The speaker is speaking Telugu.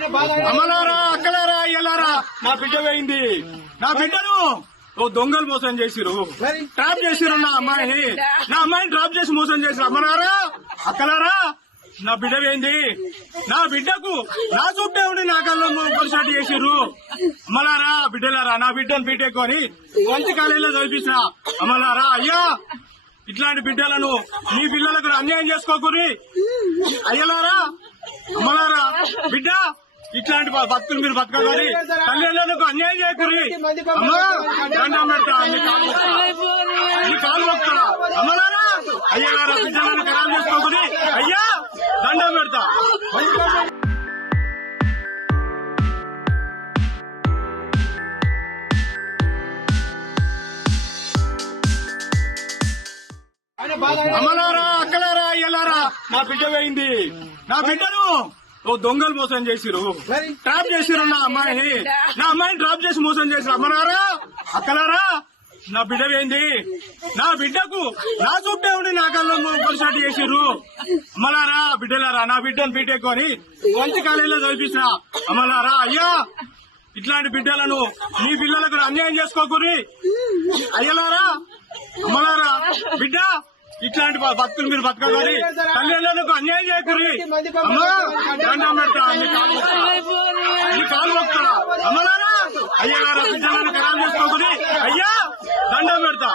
అమ్మలారా అక్కలారా అయ్యలారా నా బిడ్డ పోయింది. నా బిడ్డను ఓ దొంగలు మోసం చేసిరు ట్రాప్ చేసిరు నా అమ్మాయిని. నా అమ్మాయిని ట్రాప్ చేసి మోసం చేసిరు అమ్మలారా అక్కలారా నా బిడ్డ పోయింది. నా బిడ్డకు నా చుట్టే ఉండి నా కళ్ళ కొలిసాటి చేసిర్రు. అమ్మలారా బిడ్డలారా నా బిడ్డను బీటెక్ అని మంచి కాలేజీలో చదివించిన అమ్మలారా అయ్యా ఇట్లాంటి బిడ్డలను మీ పిల్లలకు అన్యాయం చేసుకోకూరి అయ్యలారా అమ్మలారా బిడ్డ ఇట్లాంటి బతుకులు మీరు బతకగలి తల్లిదండ్రులకు అన్యాయం చేయకూరి నీ కాలు మొక్కుతా. అమ్మలారా చేసుకోకూరి అయ్యా దండం పెడతా. అమ్మలారా అక్కలారా అయ్యలారా నా బిడ్డ పోయింది. నా బిడ్డను ఓ దొంగలు మోసం చేసిరు ట్రాప్ చేసిరు నా అమ్మాయిని నా అమ్మాయిని ట్రాప్ చేసి మోసం చేసిరు అమ్మలారా అక్కలారా? నా బిడ్డ పోయింది నా బిడ్డకు నా చుట్టే ఉండి నా కళ్ళ కొలిసాటి చేసిర్రు. అమ్మలారా బిడ్డలారా నా బిడ్డను బీటెక్ అని మంచి కాలేజీలో చదివించిన అమ్మలారా అయ్యా ఇట్లాంటి బిడ్డలను మీ పిల్లలకు అన్యాయం చేసుకోకూరి అయ్యలారా అమ్మలారా బిడ్డ ఇట్లాంటి బతుకులు మీరు బతకగలి తల్లిదండ్రులకు గురి దండం పెడతా.